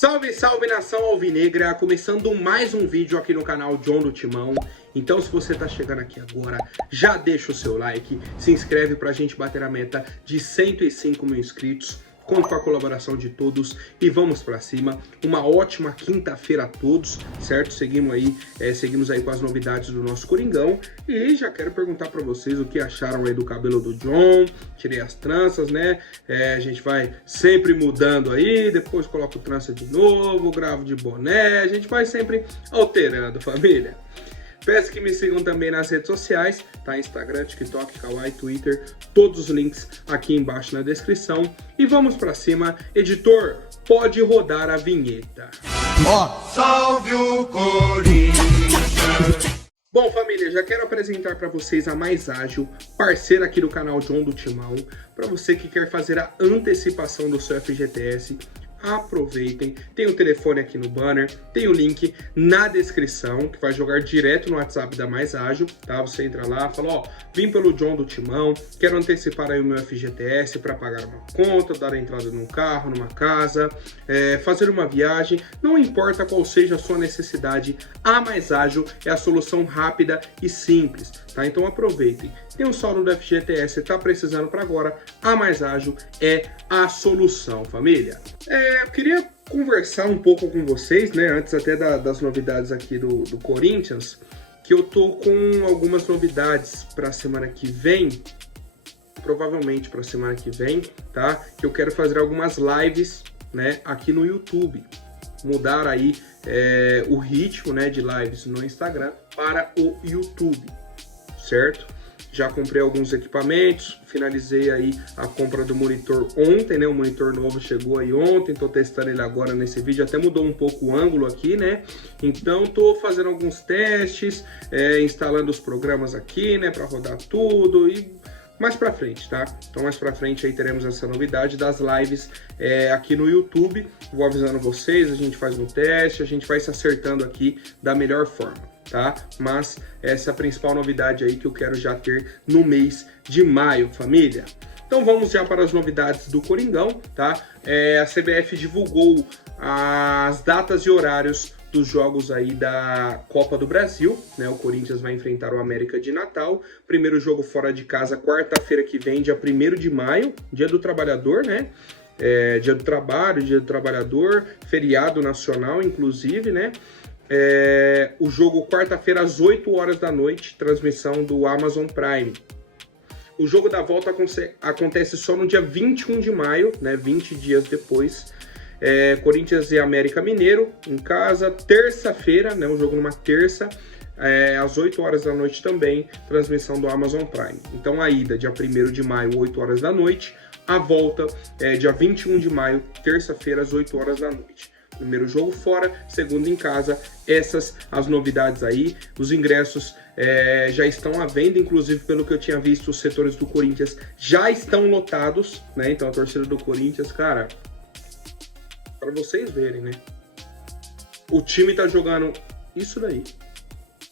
Salve, salve nação alvinegra, começando mais um vídeo aqui no canal John do Timão. Então se você tá chegando aqui agora, já deixa o seu like, se inscreve pra gente bater a meta de 105 mil inscritos. Conto com a colaboração de todos e vamos pra cima. Uma ótima quinta-feira a todos, certo? Seguimos aí com as novidades do nosso Coringão. E já quero perguntar pra vocês o que acharam aí do cabelo do John. Tirei as tranças, né? A gente vai sempre mudando aí, depois coloco trança de novo, gravo de boné. A gente vai sempre alterando, família. Peço que me sigam também nas redes sociais, tá? Instagram, TikTok, Kawaii, Twitter, todos os links aqui embaixo na descrição. E vamos pra cima. Editor, pode rodar a vinheta. Salve o Corinthians! Bom, família, já quero apresentar para vocês a Mais Ágil, parceira aqui do canal John do Timão. Para você que quer fazer a antecipação do seu FGTS, aproveitem, tem o telefone aqui no banner, tem o link na descrição, que vai jogar direto no WhatsApp da Mais Ágil, tá? Você entra lá, fala, ó, vim pelo John do Timão, quero antecipar aí o meu FGTS para pagar uma conta, dar a entrada num carro, numa casa, fazer uma viagem, não importa qual seja a sua necessidade, a Mais Ágil é a solução rápida e simples, tá? Então aproveitem. Tem um saldo do FGTS, tá precisando para agora, a Mais Ágil é a solução, família. Eu queria conversar um pouco com vocês, né, antes até das novidades aqui do Corinthians, que eu tô com algumas novidades para a semana que vem, provavelmente para a semana que vem, tá? Que eu quero fazer algumas lives, né, aqui no YouTube, mudar aí o ritmo, né, de lives no Instagram para o YouTube, certo? Já comprei alguns equipamentos, finalizei aí a compra do monitor ontem, né? O monitor novo chegou aí ontem, tô testando ele agora nesse vídeo, até mudou um pouco o ângulo aqui, né? Então tô fazendo alguns testes, instalando os programas aqui, né? Para rodar tudo e mais pra frente, tá? Então mais pra frente aí teremos essa novidade das lives aqui no YouTube. Vou avisando vocês, a gente faz um teste, a gente vai se acertando aqui da melhor forma, tá? Mas essa é a principal novidade aí que eu quero já ter no mês de maio, família. Então vamos já para as novidades do Coringão, tá? A CBF divulgou as datas e horários dos jogos aí da Copa do Brasil, né? O Corinthians vai enfrentar o América de Natal. Primeiro jogo fora de casa, quarta-feira que vem, dia 1º de maio, dia do trabalhador, né? Dia do trabalho, dia do trabalhador, feriado nacional, inclusive, né? O jogo quarta-feira às 8 horas da noite, transmissão do Amazon Prime. O jogo da volta acontece só no dia 21 de maio, né? 20 dias depois. Corinthians e América Mineiro em casa, terça-feira, né, um jogo numa terça, às 8 horas da noite também, transmissão do Amazon Prime. Então a ida, dia 1º de maio, 8 horas da noite, a volta, dia 21 de maio, terça-feira, às 8 horas da noite. Primeiro jogo fora, segundo em casa, essas as novidades aí. Os ingressos já estão à venda, inclusive pelo que eu tinha visto, os setores do Corinthians já estão lotados, né? Então a torcida do Corinthians, cara, para vocês verem, né? O time tá jogando isso daí.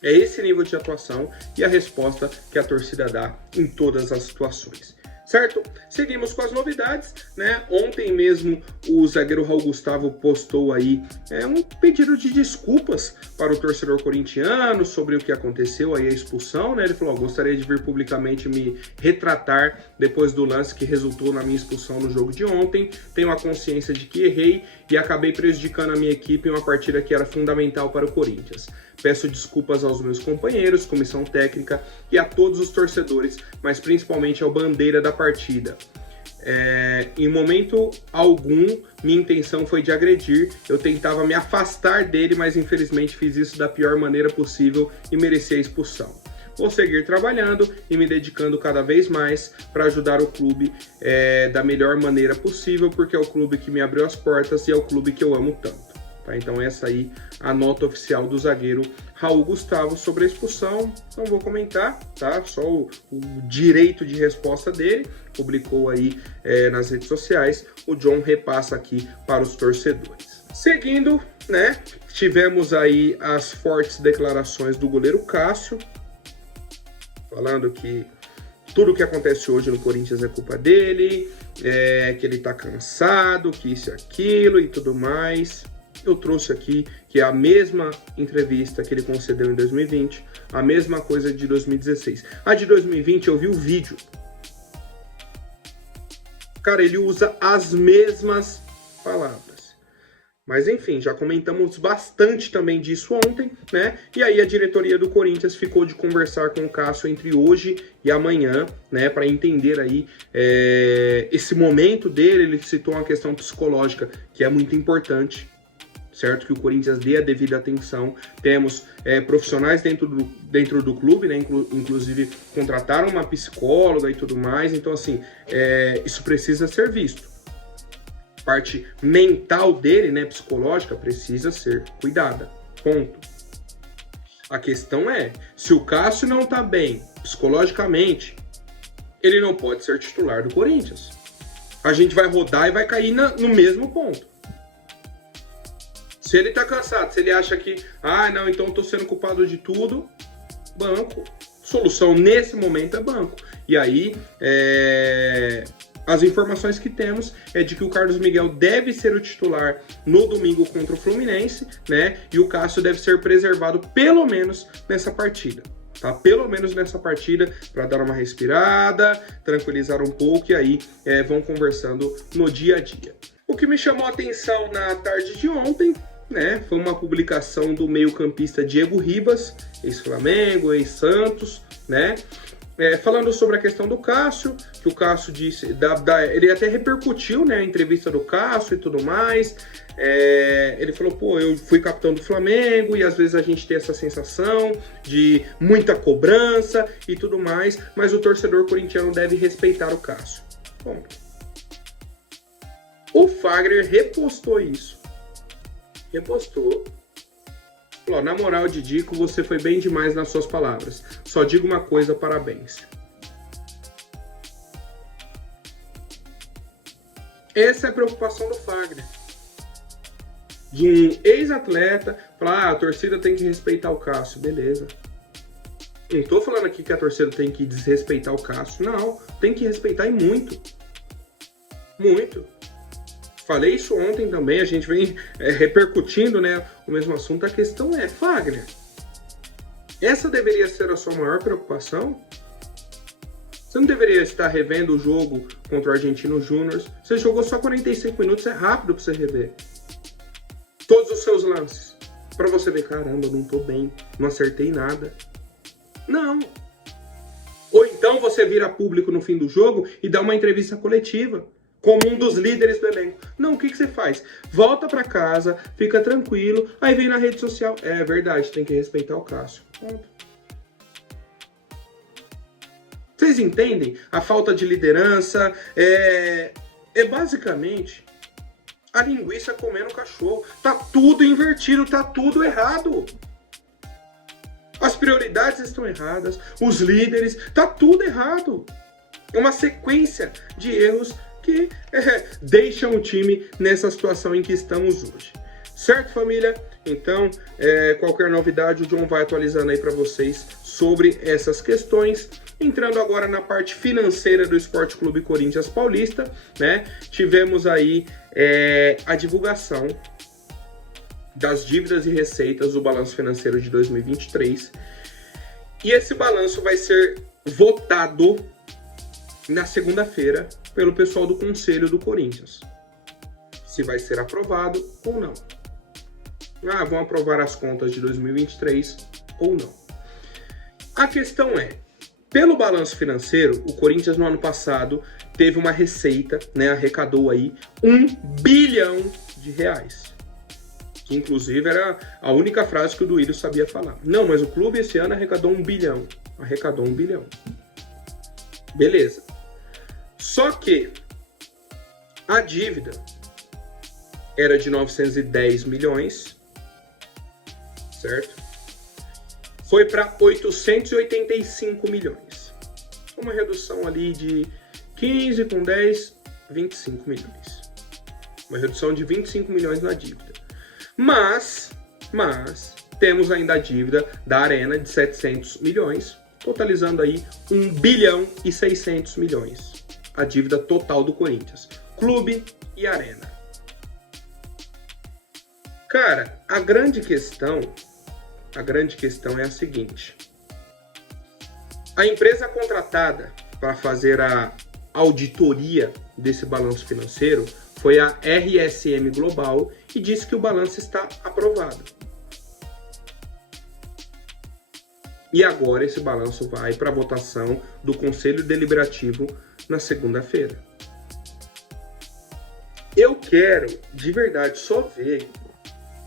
É esse nível de atuação e a resposta que a torcida dá em todas as situações. Certo? Seguimos com as novidades, né? Ontem mesmo o zagueiro Raul Gustavo postou aí um pedido de desculpas para o torcedor corintiano sobre o que aconteceu aí, a expulsão, né? Ele falou, gostaria de vir publicamente me retratar depois do lance que resultou na minha expulsão no jogo de ontem. Tenho a consciência de que errei e acabei prejudicando a minha equipe em uma partida que era fundamental para o Corinthians. Peço desculpas aos meus companheiros, comissão técnica e a todos os torcedores, mas principalmente ao bandeira da partida. Em momento algum, minha intenção foi de agredir, eu tentava me afastar dele, mas infelizmente fiz isso da pior maneira possível e mereci a expulsão. Vou seguir trabalhando e me dedicando cada vez mais para ajudar o clube da melhor maneira possível, porque é o clube que me abriu as portas e é o clube que eu amo tanto. Tá? Então essa aí a nota oficial do zagueiro Raul Gustavo sobre a expulsão. Não vou comentar, tá? Só o direito de resposta dele. Publicou aí nas redes sociais. O John repassa aqui para os torcedores. Seguindo, né? Tivemos aí as fortes declarações do goleiro Cássio, falando que tudo que acontece hoje no Corinthians é culpa dele, que ele tá cansado, que isso e aquilo e tudo mais. eu trouxe aqui que é a mesma entrevista que ele concedeu em 2020, a mesma coisa de 2016. A de 2020 eu vi o vídeo. Cara, ele usa as mesmas palavras. Mas enfim, já comentamos bastante também disso ontem, né? E aí a diretoria do Corinthians ficou de conversar com o Cássio entre hoje e amanhã, né? Para entender aí esse momento dele. Ele citou uma questão psicológica que é muito importante, certo? Que o Corinthians dê a devida atenção. Temos profissionais dentro do clube, né? Inclusive contrataram uma psicóloga e tudo mais. Então assim, isso precisa ser visto. Parte mental dele, né, psicológica, precisa ser cuidada. Ponto. A questão é, se o Cássio não tá bem psicologicamente, ele não pode ser titular do Corinthians. A gente vai rodar e vai cair no mesmo ponto. Se ele tá cansado, se ele acha que, não, então eu tô sendo culpado de tudo, banco. Solução nesse momento é banco. E aí, as informações que temos é de que o Carlos Miguel deve ser o titular no domingo contra o Fluminense, né? E o Cássio deve ser preservado pelo menos nessa partida, tá? Pelo menos nessa partida, para dar uma respirada, tranquilizar um pouco e aí vão conversando no dia a dia. O que me chamou a atenção na tarde de ontem, né? Foi uma publicação do meio-campista Diego Ribas, ex-Flamengo, ex-Santos, né? Falando sobre a questão do Cássio, que o Cássio disse, ele até repercutiu, né, a entrevista do Cássio e tudo mais. Ele falou, eu fui capitão do Flamengo e às vezes a gente tem essa sensação de muita cobrança e tudo mais, mas o torcedor corintiano deve respeitar o Cássio. Bom, o Fagner repostou isso. Falou, na moral, Didico, você foi bem demais nas suas palavras. Só digo uma coisa, parabéns. Essa é a preocupação do Fagner. De um ex-atleta falar, a torcida tem que respeitar o Cássio. Beleza. Não tô falando aqui que a torcida tem que desrespeitar o Cássio. Não, tem que respeitar e muito. Muito. Falei isso ontem também, a gente vem repercutindo, né, o mesmo assunto. A questão é, Fagner, essa deveria ser a sua maior preocupação? Você não deveria estar revendo o jogo contra o Argentino Júnior? Você jogou só 45 minutos, é rápido para você rever todos os seus lances. Para você ver, caramba, eu não tô bem, não acertei nada. Não. Ou então você vira público no fim do jogo e dá uma entrevista coletiva como um dos líderes do elenco. Não, o que você faz? Volta pra casa, fica tranquilo, aí vem na rede social. É verdade, tem que respeitar o Cássio. Ponto. Vocês entendem? A falta de liderança é basicamente a linguiça comendo o cachorro. Tá tudo invertido, tá tudo errado. As prioridades estão erradas, os líderes, tá tudo errado. É uma sequência de erros que deixam o time nessa situação em que estamos hoje. Certo, família? Então, qualquer novidade, o John vai atualizando aí para vocês sobre essas questões. Entrando agora na parte financeira do Esporte Clube Corinthians Paulista, né? Tivemos aí a divulgação das dívidas e receitas do balanço financeiro de 2023. E esse balanço vai ser votado na segunda-feira pelo pessoal do Conselho do Corinthians. Se vai ser aprovado ou não. Vão aprovar as contas de 2023 ou não. A questão é, pelo balanço financeiro, o Corinthians no ano passado teve uma receita, né, arrecadou aí R$1 bilhão. Que inclusive era a única frase que o Duílio sabia falar. Não, mas o clube esse ano arrecadou R$1 bilhão. Arrecadou R$1 bilhão. Beleza. Só que a dívida era de 910 milhões, certo? Foi para 885 milhões. Uma redução ali de 15 com 10, 25 milhões. Uma redução de 25 milhões na dívida. Mas temos ainda a dívida da Arena de 700 milhões, totalizando aí 1 bilhão e 600 milhões. A dívida total do Corinthians, clube e Arena. Cara, a grande questão é a seguinte. A empresa contratada para fazer a auditoria desse balanço financeiro foi a RSM Global e disse que o balanço está aprovado. E agora esse balanço vai para a votação do Conselho Deliberativo na segunda-feira. Eu quero, de verdade, só ver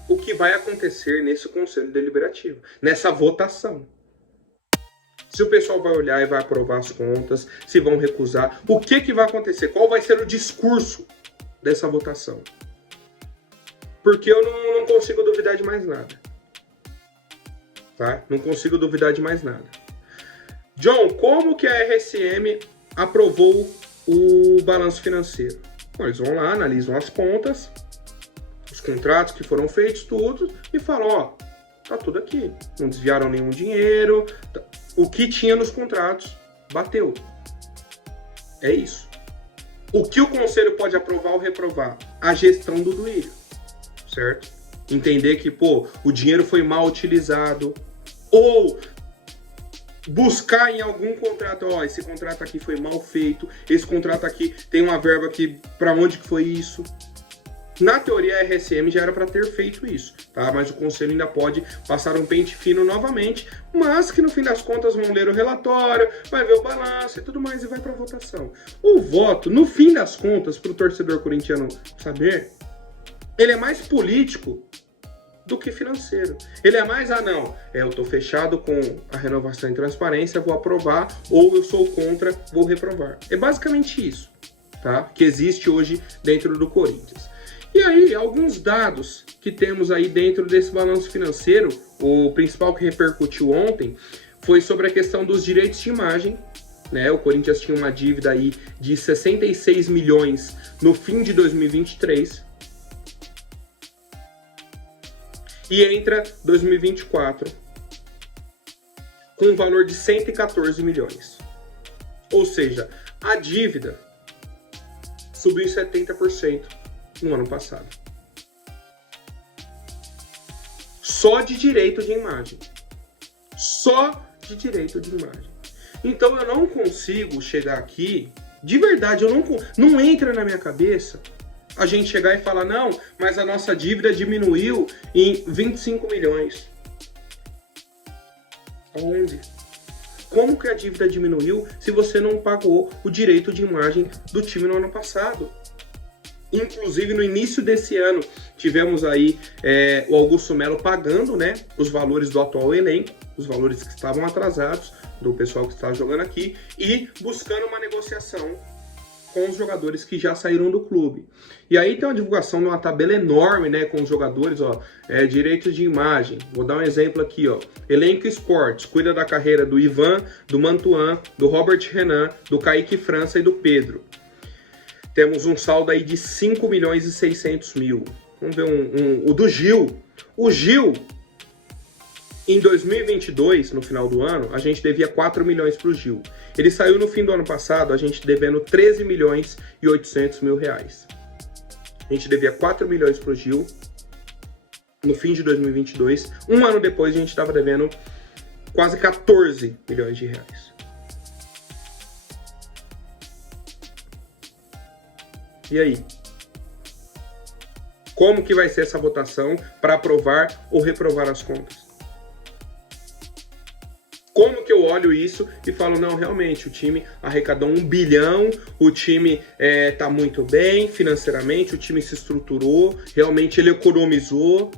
o que vai acontecer nesse Conselho Deliberativo, nessa votação. Se o pessoal vai olhar e vai aprovar as contas, se vão recusar, o que vai acontecer? Qual vai ser o discurso dessa votação? Porque eu não consigo duvidar de mais nada. Tá? Não consigo duvidar de mais nada. John, como que a RSM aprovou o balanço financeiro? Bom, eles vão lá, analisam as contas, os contratos que foram feitos, tudo, e falam, ó, tá tudo aqui. Não desviaram nenhum dinheiro, o que tinha nos contratos bateu. É isso. O que o conselho pode aprovar ou reprovar? A gestão do Duílio, certo? Entender que, o dinheiro foi mal utilizado, ou buscar em algum contrato, esse contrato aqui foi mal feito, esse contrato aqui tem uma verba aqui, para onde que foi isso? Na teoria, a RSM já era para ter feito isso, tá? Mas o conselho ainda pode passar um pente fino novamente, mas que no fim das contas vão ler o relatório, vai ver o balanço e tudo mais e vai para votação. O voto, no fim das contas, para o torcedor corintiano saber, ele é mais político do que financeiro. Ele é mais, eu tô fechado com a renovação e transparência, vou aprovar, ou eu sou contra, vou reprovar. É basicamente isso, tá? Que existe hoje dentro do Corinthians. E aí, alguns dados que temos aí dentro desse balanço financeiro, o principal que repercutiu ontem foi sobre a questão dos direitos de imagem, né? O Corinthians tinha uma dívida aí de 66 milhões no fim de 2023, e entra 2024 com um valor de 114 milhões. Ou seja, a dívida subiu em 70% no ano passado. Só de direito de imagem. Só de direito de imagem. Então eu não consigo chegar aqui, de verdade, não entra na minha cabeça a gente chegar e falar, não, mas a nossa dívida diminuiu em 25 milhões. Aonde? Como que a dívida diminuiu se você não pagou o direito de imagem do time no ano passado? Inclusive, no início desse ano, tivemos aí o Augusto Melo pagando, né, os valores do atual elenco, os valores que estavam atrasados do pessoal que estava jogando aqui, e buscando uma negociação com os jogadores que já saíram do clube. E aí tem uma divulgação de uma tabela enorme, né, com os jogadores, direitos de imagem. Vou dar um exemplo aqui, Elenco Esportes cuida da carreira do Ivan, do Mantuan, do Robert Renan, do Kaique França e do Pedro. Temos um saldo aí de 5 milhões e 600 mil. Vamos ver o do Gil. O Gil, em 2022, no final do ano, a gente devia 4 milhões para o Gil. Ele saiu no fim do ano passado, a gente devendo 13 milhões e 800 mil reais. A gente devia 4 milhões para o Gil no fim de 2022. Um ano depois, a gente estava devendo quase 14 milhões de reais. E aí? Como que vai ser essa votação para aprovar ou reprovar as contas? Como que eu olho isso e falo, não, realmente, o time arrecadou 1 bilhão, o time tá muito bem financeiramente, o time se estruturou, realmente ele economizou.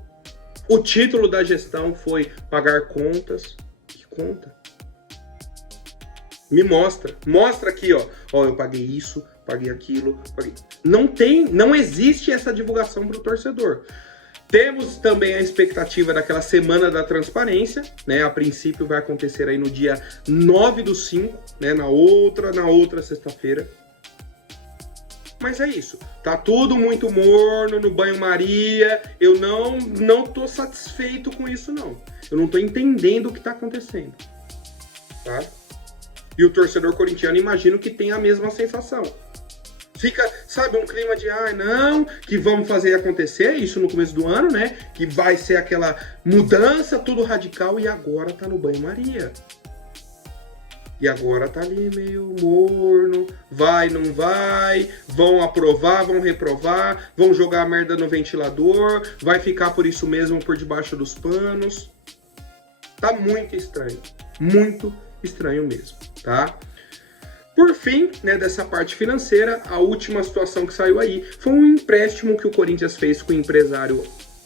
O título da gestão foi pagar contas. Que conta? Me mostra. Mostra aqui, ó, eu paguei isso, paguei aquilo, paguei. Não existe essa divulgação para o torcedor. Temos também a expectativa daquela semana da transparência, né? A princípio vai acontecer aí no dia 9/5, né? Na outra sexta-feira. Mas é isso. Tá tudo muito morno, no banho-maria. Eu não tô satisfeito com isso, não. Eu não tô entendendo o que tá acontecendo. Tá? E o torcedor corintiano, imagino que tem a mesma sensação. Fica, sabe, um clima de, não, que vamos fazer acontecer, isso no começo do ano, né? Que vai ser aquela mudança, tudo radical, e agora tá no banho-maria. E agora tá ali meio morno, vai, não vai, vão aprovar, vão reprovar, vão jogar a merda no ventilador, vai ficar por isso mesmo por debaixo dos panos. Tá muito estranho mesmo, tá? Por fim, né, dessa parte financeira, a última situação que saiu aí foi um empréstimo que o Corinthians fez com o empresário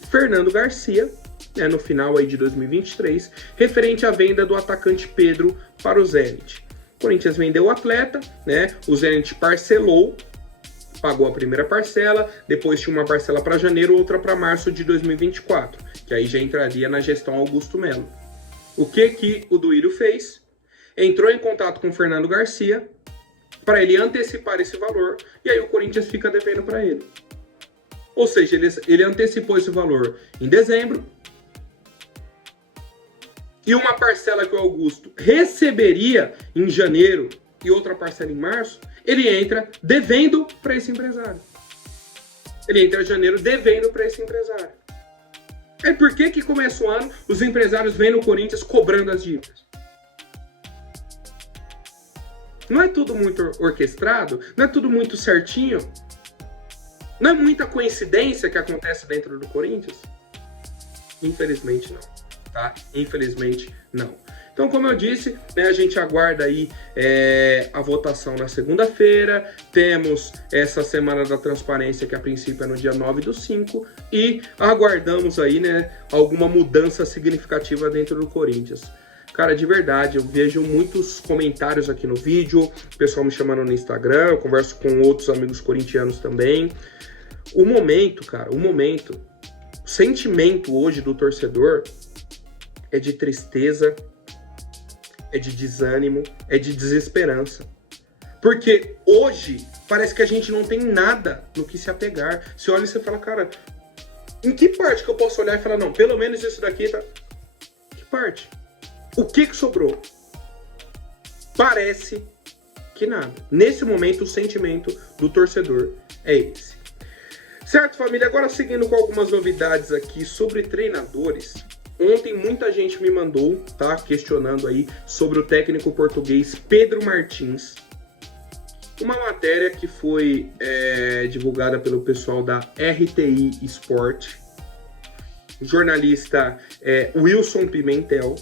Fernando Garcia, né, no final aí de 2023, referente à venda do atacante Pedro para o Zenit. O Corinthians vendeu o atleta, né, o Zenit parcelou, pagou a primeira parcela, depois tinha uma parcela para janeiro, outra para março de 2024, que aí já entraria na gestão Augusto Melo. O que o Duílio fez? Entrou em contato com o Fernando Garcia para ele antecipar esse valor, e aí o Corinthians fica devendo para ele. Ou seja, ele antecipou esse valor em dezembro, e uma parcela que o Augusto receberia em janeiro e outra parcela em março, ele entra devendo para esse empresário. Ele entra em janeiro devendo para esse empresário. Aí por que começa o ano, os empresários vêm no Corinthians cobrando as dívidas? Não é tudo muito orquestrado? Não é tudo muito certinho? Não é muita coincidência que acontece dentro do Corinthians? Infelizmente não, tá? Infelizmente não. Então, como eu disse, né, a gente aguarda aí a votação na segunda-feira, temos essa Semana da Transparência, que a princípio é no dia 9/5, e aguardamos aí, né, alguma mudança significativa dentro do Corinthians. Cara, de verdade, eu vejo muitos comentários aqui no vídeo, o pessoal me chamando no Instagram, eu converso com outros amigos corintianos também. O momento, cara, o sentimento hoje do torcedor é de tristeza, é de desânimo, é de desesperança. Porque hoje parece que a gente não tem nada no que se apegar. Você olha e você fala, cara, em que parte que eu posso olhar e falar, não, pelo menos isso daqui tá... Que parte? O que sobrou? Parece que nada. Nesse momento, o sentimento do torcedor é esse. Certo, família? Agora, seguindo com algumas novidades aqui sobre treinadores. Ontem, muita gente me mandou, tá? Questionando aí sobre o técnico português Pedro Martins. Uma matéria que foi divulgada pelo pessoal da RTI Sport. O jornalista Wilson Pimentel,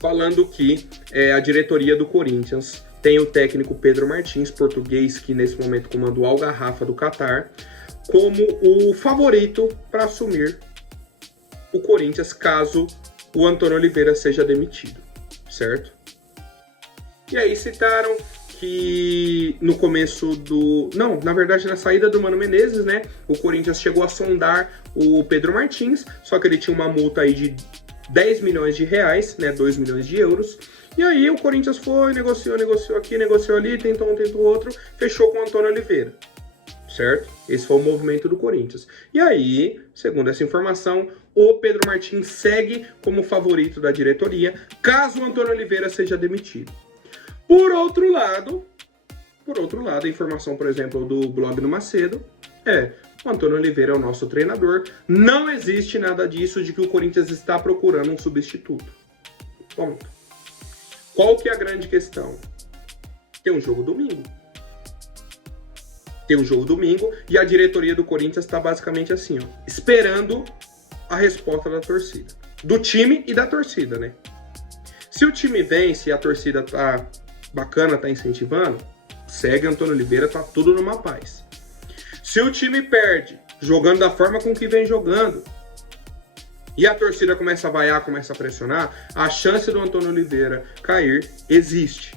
falando que a diretoria do Corinthians tem o técnico Pedro Martins, português, que nesse momento comanda o Al Garrafa do Catar, como o favorito para assumir o Corinthians caso o Antônio Oliveira seja demitido, certo? E aí citaram que no começo do... Não, na verdade na saída do Mano Menezes, né, o Corinthians chegou a sondar o Pedro Martins, só que ele tinha uma multa aí de 10 milhões de reais, né, 2 milhões de euros, e aí o Corinthians foi, negociou aqui, negociou ali, tentou um, tentou outro, fechou com o Antônio Oliveira, certo? Esse foi o movimento do Corinthians. E aí, segundo essa informação, o Pedro Martins segue como favorito da diretoria, caso o Antônio Oliveira seja demitido. Por outro lado, a informação, por exemplo, do blog do Macedo o Antônio Oliveira é o nosso treinador. Não existe nada disso de que o Corinthians está procurando um substituto. Ponto. Qual que é a grande questão? Tem um jogo domingo. E a diretoria do Corinthians está basicamente assim, ó, esperando a resposta da torcida. Do time e da torcida, né? Se o time vence e a torcida tá bacana, tá incentivando, segue Antônio Oliveira, tá tudo numa paz. Se o time perde, jogando da forma com que vem jogando, e a torcida começa a vaiar, começa a pressionar, a chance do Antônio Oliveira cair existe,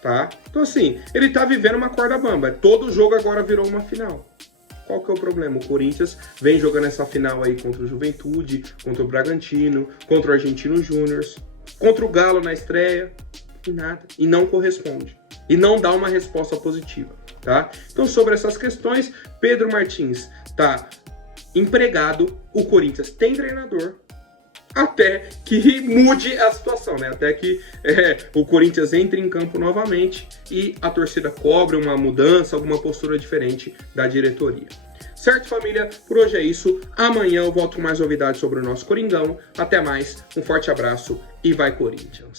tá? Então assim, ele tá vivendo uma corda bamba. Todo jogo agora virou uma final. Qual que é o problema? O Corinthians vem jogando essa final aí contra o Juventude, contra o Bragantino, contra o Argentino Júnior, contra o Galo na estreia, e nada. E não corresponde. E não dá uma resposta positiva, tá? Então, sobre essas questões, Pedro Martins tá empregado, o Corinthians tem treinador, até que mude a situação, né? Até que o Corinthians entre em campo novamente e a torcida cobre uma mudança, alguma postura diferente da diretoria. Certo, família? Por hoje é isso. Amanhã eu volto com mais novidades sobre o nosso Coringão. Até mais, um forte abraço e vai Corinthians!